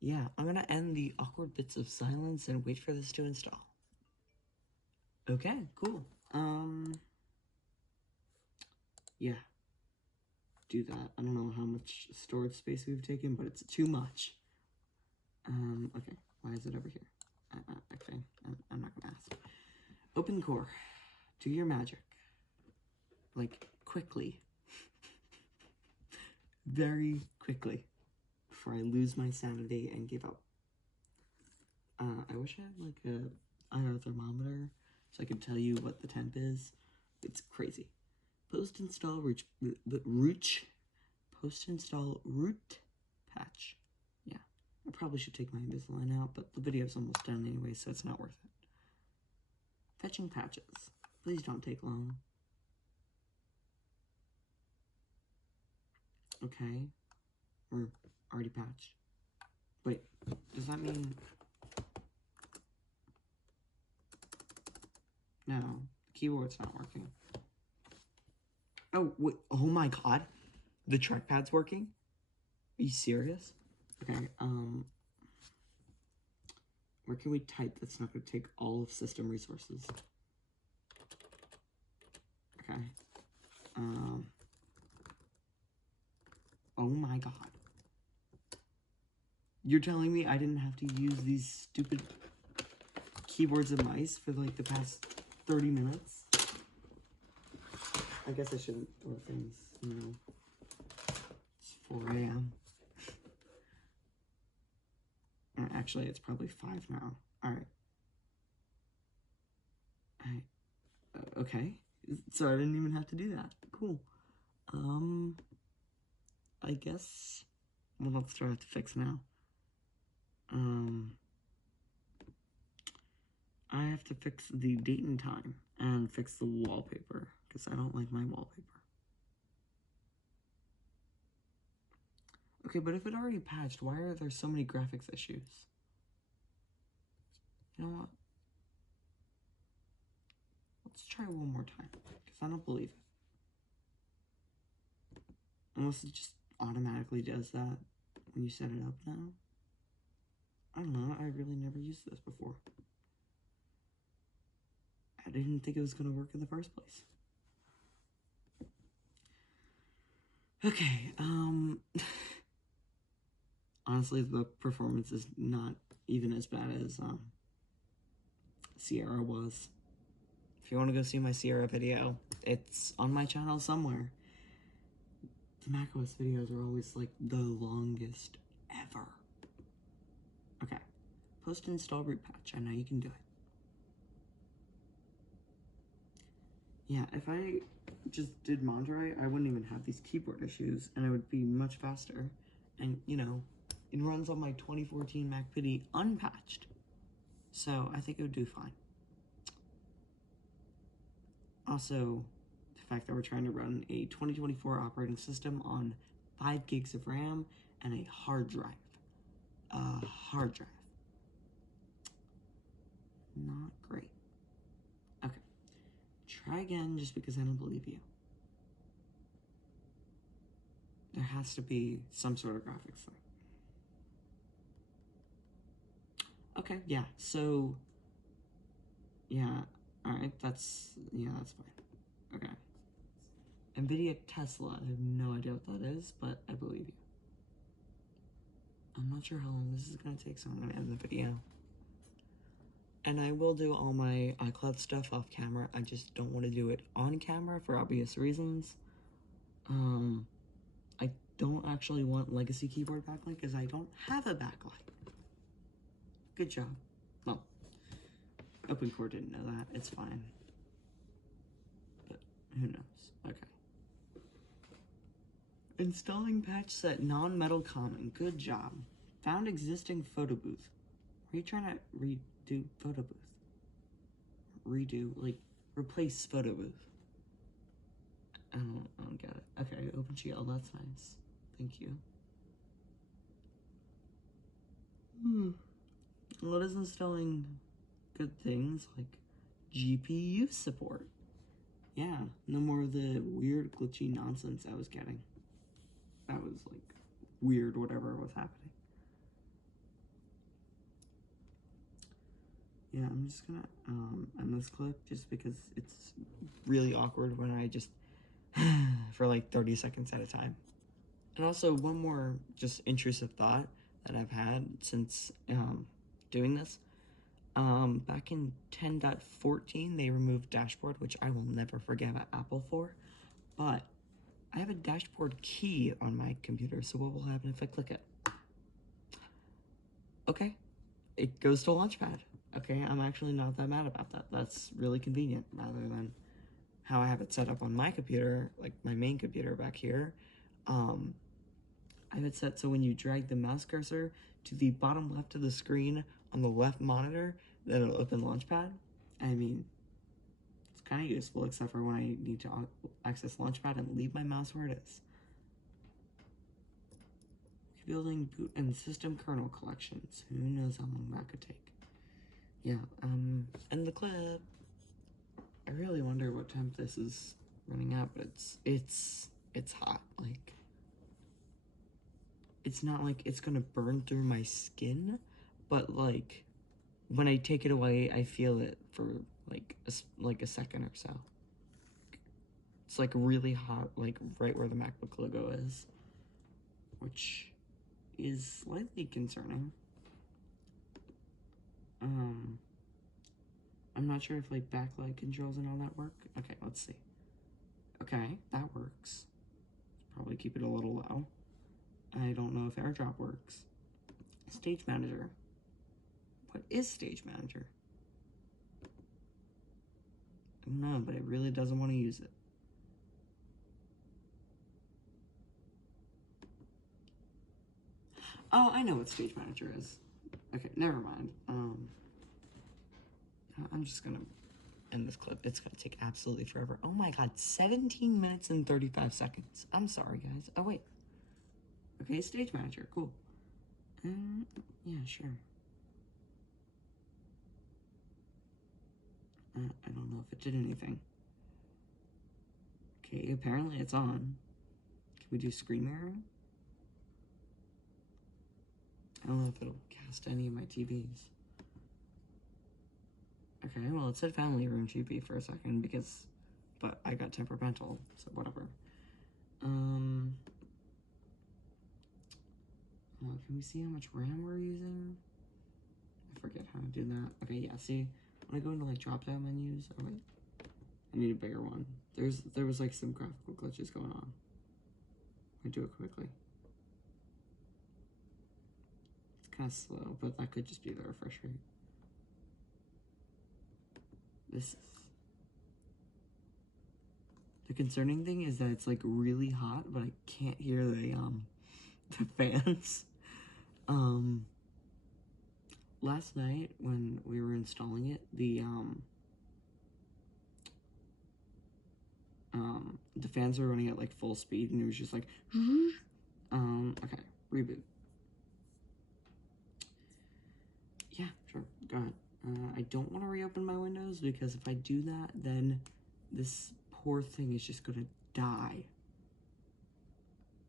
Yeah, I'm gonna end the awkward bits of silence and wait for this to install. Okay, cool. Yeah. Do that. I don't know how much storage space we've taken, but it's too much. Okay. Why is it over here? Okay, I'm not gonna ask. Open core. Do your magic. Like, quickly. Very quickly. Before I lose my sanity and give up. I wish I had, like, a IR thermometer so I could tell you what the temp is. It's crazy. Post-install root patch. Yeah, I probably should take my Invisalign out, but the video's almost done anyway, so it's not worth it. Fetching patches. Please don't take long. Okay, we're already patched. Wait, does that mean... No, the keyboard's not working. Oh, wait, oh my god. The trackpad's working? Are you serious? Okay, where can we type that's not going to take all of system resources? Okay. Oh my god. You're telling me I didn't have to use these stupid keyboards and mice for like the past 30 minutes? I guess I shouldn't throw things, you know. It's 4 a.m. Actually, it's probably 5 now. Alright. Okay. So I didn't even have to do that. Cool. I guess... What else do I have to fix now? I have to fix the date and time and fix the wallpaper because I don't like my wallpaper. Okay, but if it already patched, why are there so many graphics issues? You know what? Let's try one more time because I don't believe it. Unless it just automatically does that when you set it up now. I don't know, I really never used this before. I didn't think it was going to work in the first place. Okay, honestly, the performance is not even as bad as, Sierra was. If you want to go see my Sierra video, it's on my channel somewhere. The macOS videos are always, like, the longest ever. Okay. Post-install root patch. I know you can do it. Yeah, if I just did Monterey, I wouldn't even have these keyboard issues, and it would be much faster. And, you know, it runs on my 2014 Mac Mini unpatched. So, I think it would do fine. Also, the fact that we're trying to run a 2024 operating system on 5 gigs of RAM and a hard drive. Not great. Okay. Try again just because I don't believe you. There has to be some sort of graphics thing. Okay, yeah, so Yeah, alright, that's fine. Okay. NVIDIA Tesla, I have no idea what that is, but I believe you. I'm not sure how long this is gonna take, so I'm gonna end the video. And I will do all my iCloud stuff off camera. I just don't want to do it on camera for obvious reasons. I don't actually want legacy keyboard backlight because I don't have a backlight. Good job. Well, OpenCore didn't know that. It's fine. But who knows? Okay. Installing patch set non-metal common. Good job. Found existing photo booth. Are you trying to redo photo booth? Redo, like, replace photo booth. I don't get it. Okay, OpenGL, that's nice. Thank you. What is installing good things like GPU support? Yeah, no more of the weird glitchy nonsense I was getting. That was like weird, whatever was happening. Yeah, I'm just gonna end this clip just because it's really awkward when I just for like 30 seconds at a time. And also one more just intrusive thought that I've had since doing this. Back in 10.14 they removed dashboard, which I will never forget Apple for, but I have a dashboard key on my computer, so what will happen if I click it? Okay, it goes to Launchpad. Okay, I'm actually not that mad about that. That's really convenient, rather than how I have it set up on my computer, like my main computer back here. I have it set so when you drag the mouse cursor to the bottom left of the screen on the left monitor, then it'll open Launchpad. I mean, it's kind of useful, except for when I need to access Launchpad and leave my mouse where it is. Building boot and system kernel collections. Who knows how long that could take. Yeah, end the clip. I really wonder what temp this is running at, but it's hot. Like, it's not like it's gonna burn through my skin, but like when I take it away, I feel it for like a second or so. It's like really hot, like right where the MacBook logo is, which is slightly concerning. I'm not sure if like backlight controls and all that work. Okay, let's see. Okay, that works. Probably keep it a little low. I don't know if AirDrop works. Stage Manager. What is Stage Manager? I don't know, but it really doesn't want to use it. Oh, I know what Stage Manager is. Okay, never mind. I'm just gonna end this clip. It's gonna take absolutely forever. Oh my god, 17 minutes and 35 seconds. I'm sorry, guys. Oh, wait. Okay, Stage Manager, cool. Yeah, sure. I don't know if it did anything. Okay, apparently it's on. Can we do screen mirroring? I don't know if it'll cast any of my TVs. Okay, well, it said family room TV for a second but I got temperamental, so whatever. Can we see how much RAM we're using? I forget how to do that. Okay, yeah, see, when I go into like drop-down menus, oh wait, I need a bigger one. There was like some graphical glitches going on. I do it quickly. It's kind of slow, but that could just be the refresh rate. The concerning thing is that it's like really hot, but I can't hear the fans. Last night when we were installing it, the fans were running at like full speed, and it was just like, okay, reboot. Yeah, sure, go ahead. I don't want to reopen my windows because if I do that, then this poor thing is just gonna die.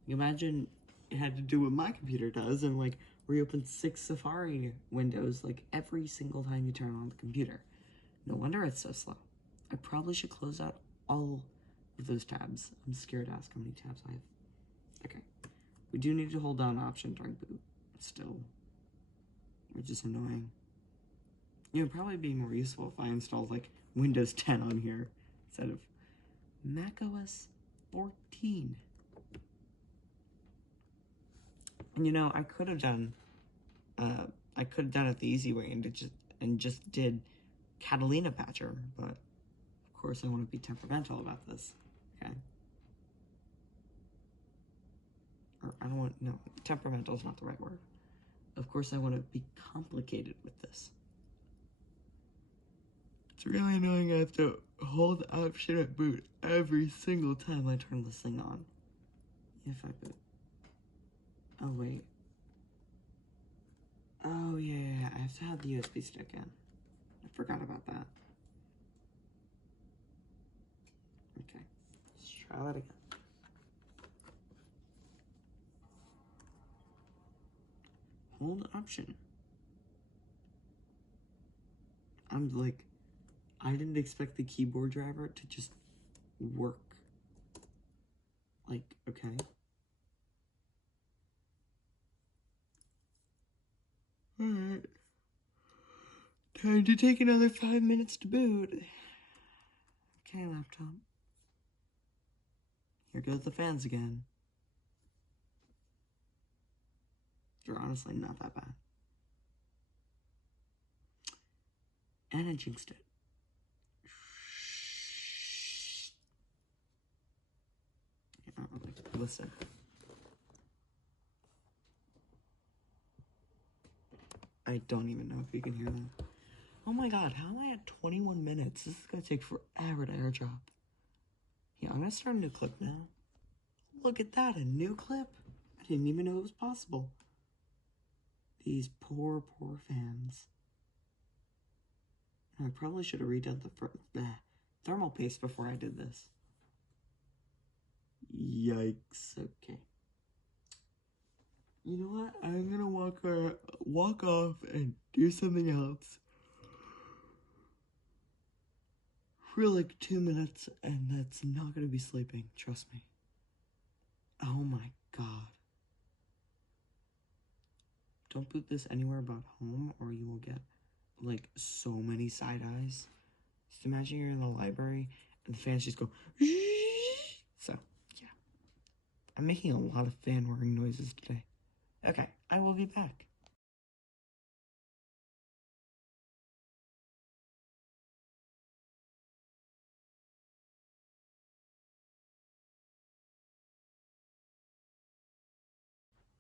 Imagine it had to do what my computer does and like reopen 6 Safari windows like every single time you turn on the computer. No wonder it's so slow. I probably should close out all of those tabs. I'm scared to ask how many tabs I have. Okay. We do need to hold down Option during boot. Still. Which is annoying. It would probably be more useful if I installed like Windows 10 on here instead of macOS 14. You know, I could have done it the easy way and just did Catalina Patcher, but of course I want to be temperamental about this. Okay. Or I don't want, no, temperamental is not the right word. Of course I want to be complicated with this. It's really annoying I have to hold Option at boot every single time I turn this thing on. If I boot. Oh, wait. Oh, yeah, I have to have the USB stick in. I forgot about that. Okay, let's try that again. Hold Option. I didn't expect the keyboard driver to just work. Like, okay. Alright. Time to take another 5 minutes to boot. Okay, laptop. Here goes the fans again. They're honestly not that bad. And I jinxed it. Listen. I don't even know if you can hear that. Oh my god, how am I at 21 minutes? This is gonna take forever to airdrop. Yeah, I'm gonna start a new clip now. Look at that, a new clip? I didn't even know it was possible. These poor fans. I probably should have redone the thermal paste before I did this. Yikes, okay. You know what? I'm gonna walk off and do something else for like 2 minutes, and that's not gonna be sleeping, trust me. Oh my god. Don't boot this anywhere but home or you will get like so many side eyes. Just imagine you're in the library and the fans just go so yeah. I'm making a lot of fan whirring noises today. Okay, I will be back.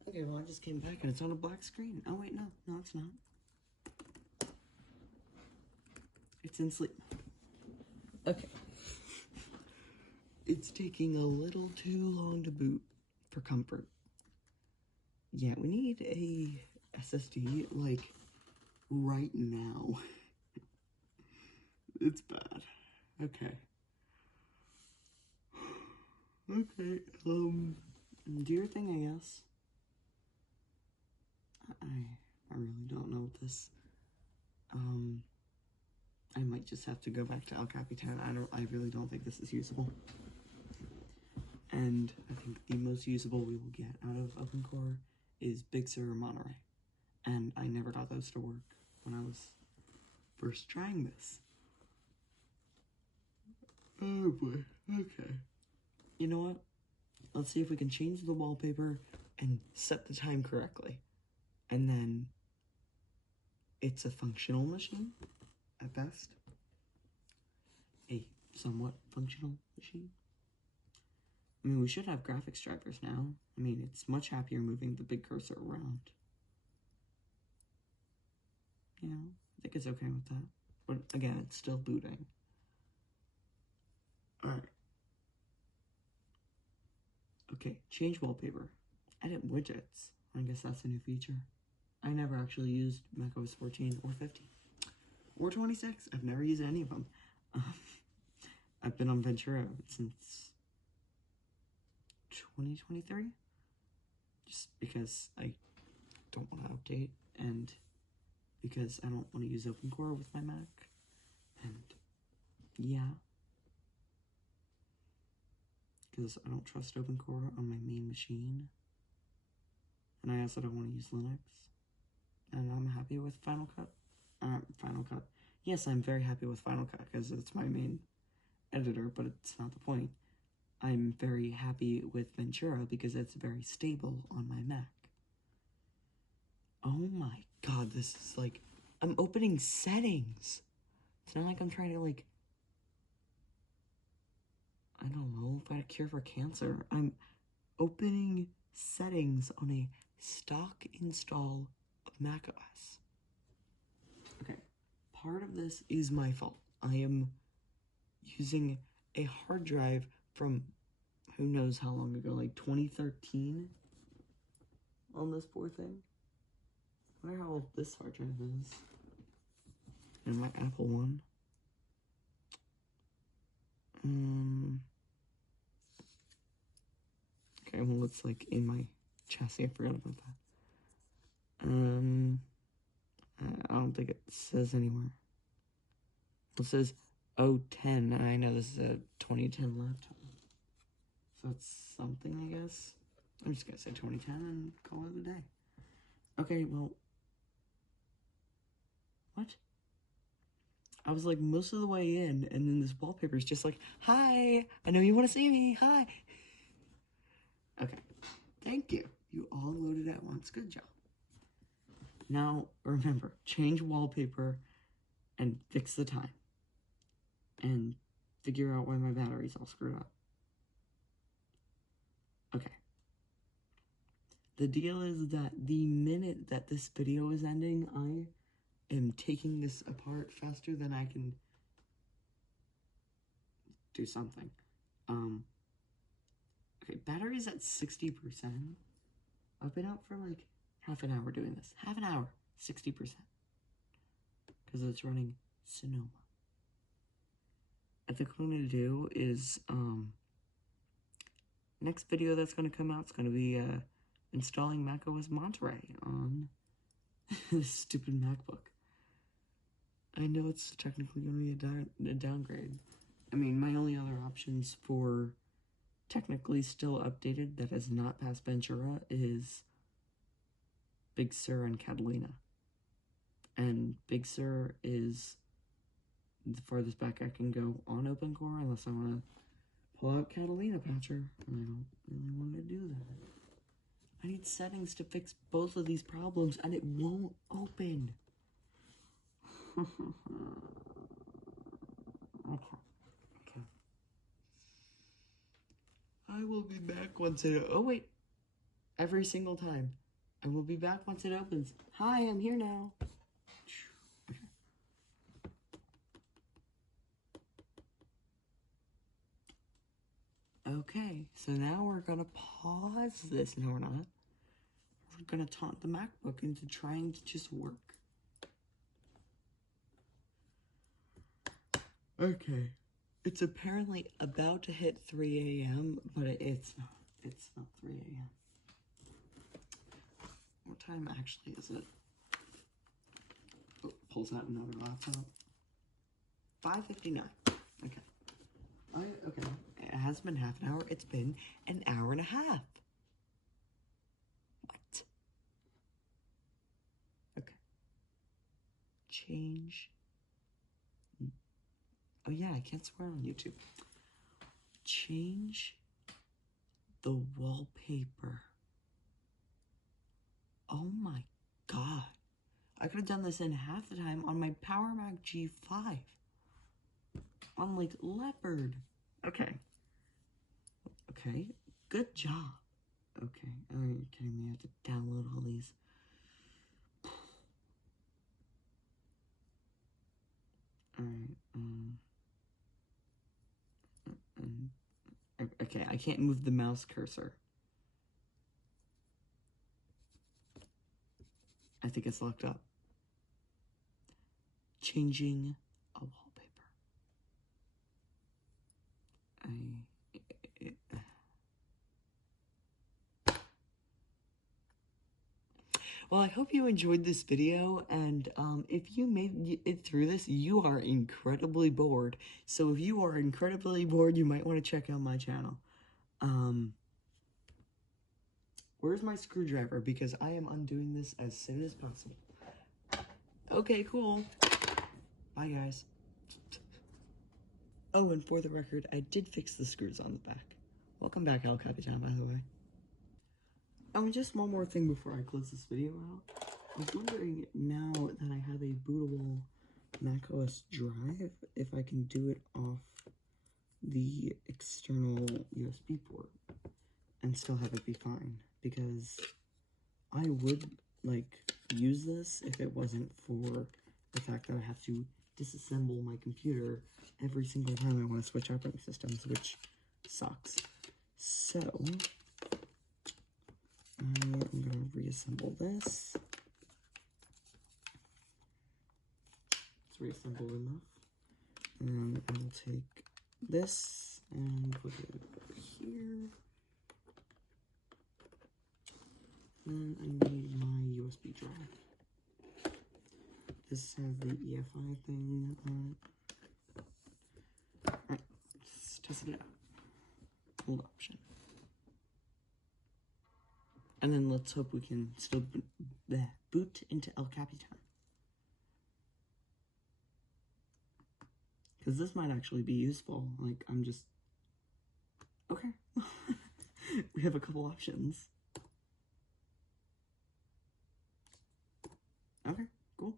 Okay, well I just came back and it's on a black screen. Oh wait, no, it's not. It's in sleep. Okay. It's taking a little too long to boot for comfort. Yeah, we need a SSD, like, right now. It's bad. Okay. Okay, do your thing, I guess. I really don't know what this, I might just have to go back to El Capitan. I really don't think this is usable. And I think the most usable we will get out of OpenCore is Big Sur or Monterey. And I never got those to work when I was first trying this. Oh boy, okay. You know what? Let's see if we can change the wallpaper and set the time correctly. And then it's a functional machine, at best. A somewhat functional machine. I mean, we should have graphics drivers now. I mean, it's much happier moving the big cursor around. You know, I think it's okay with that. But again, it's still booting. Alright. Okay, change wallpaper. Edit widgets. I guess that's a new feature. I never actually used macOS 14 or 15. Or 26. I've never used any of them. I've been on Ventura since 2023. Just because I don't want to update and because I don't want to use OpenCore with my Mac. And yeah, because I don't trust OpenCore on my main machine, and I also don't want to use Linux, and I'm happy with Final Cut. Final Cut. Yes, I'm very happy with Final Cut because it's my main editor, but it's not the point. I'm very happy with Ventura because it's very stable on my Mac. Oh my god, this is like, I'm opening settings. It's not like I'm trying to, like, I don't know, find a cure for cancer. I'm opening settings on a stock install of macOS. Okay, part of this is my fault. I am using a hard drive from who knows how long ago, like 2013 on this poor thing. I wonder how old this hard drive is. And my Apple one. Okay, well, it's like in my chassis. I forgot about that. I don't think it says anywhere. It says 010, and I know this is a 2010 laptop. So it's something, I guess. I'm just gonna say 2010 and call it a day. Okay, well. What? I was like most of the way in, and then this wallpaper is just like, hi, I know you want to see me, hi. Okay, thank you. You all loaded at once, good job. Now, remember, change wallpaper and fix the time. And figure out why my battery's all screwed up. Okay. The deal is that the minute that this video is ending, I am taking this apart faster than I can do something. Okay, battery's at 60%. I've been out for like half an hour doing this. Half an hour, 60%. Because it's running Sonoma. I think what I'm going to do is, next video that's going to come out is going to be, installing macOS Monterey on this stupid MacBook. I know it's technically going to be a downgrade. I mean, my only other options for technically still updated that has not passed Ventura is Big Sur and Catalina. And Big Sur is the farthest back I can go on OpenCore unless I want to pull out Catalina Patcher. And I don't really want to do that. I need settings to fix both of these problems, and it won't open. Okay. I will be back once it... Oh, wait. Every single time. I will be back once it opens. Hi, I'm here now. Okay, so now we're gonna pause this. No, we're not. We're gonna taunt the MacBook into trying to just work. Okay, it's apparently about to hit 3 a.m., but it's not. It's not 3 a.m. What time actually is it? Oh, pulls out another laptop. 5:59. Okay. Okay. It has been half an hour. It's been an hour and a half. What? Okay. Change. Oh yeah, I can't swear on YouTube. Change the wallpaper. Oh my god. I could have done this in half the time on my Power Mac G5. On like Leopard. Okay. Okay. Good job. Okay. Are you kidding me? I have to download all these. Alright, okay, I can't move the mouse cursor. I think it's locked up. Changing a wallpaper. Well, I hope you enjoyed this video, and if you made it through this, you are incredibly bored. So if you are incredibly bored, you might want to check out my channel. Where's my screwdriver? Because I am undoing this as soon as possible. Okay, cool. Bye, guys. Oh, and for the record, I did fix the screws on the back. Welcome back, El Capitan, by the way. Oh, and just one more thing before I close this video out. I was wondering, now that I have a bootable macOS drive, if I can do it off the external USB port and still have it be fine. Because I would, like, use this if it wasn't for the fact that I have to disassemble my computer every single time I want to switch operating systems, which sucks. So, I'm going to reassemble this. It's reassembled enough. And I will take this and put it over here. And I need my USB drive. This has the EFI thing on it. Alright, let's test it out. Hold option. And then let's hope we can still boot into El Capitan. Because this might actually be useful. Like, I'm just... Okay. We have a couple options. Okay, cool.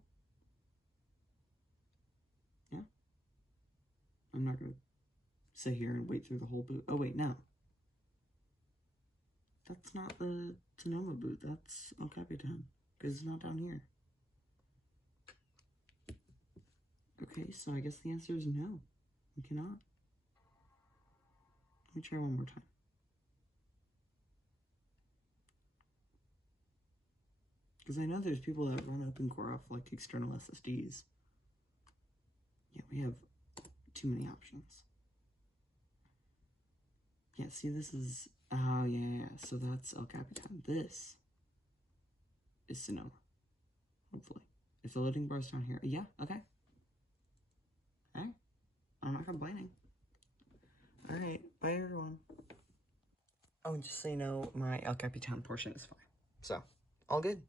Yeah. I'm not going to sit here and wait through the whole boot. Oh, wait, no. That's not the Sonoma boot. That's El Capitan. Because it's not down here. Okay, so I guess the answer is no. We cannot. Let me try one more time. Because I know there's people that run OpenCore off, like, external SSDs. Yeah, we have too many options. Yeah, see, this is... Oh, yeah. So that's El Capitan. This is Sonoma. Hopefully. If the loading bar's down here... Yeah, okay. Alright. I'm not complaining. Alright, bye, everyone. Oh, and just so you know, my El Capitan portion is fine. So, all good.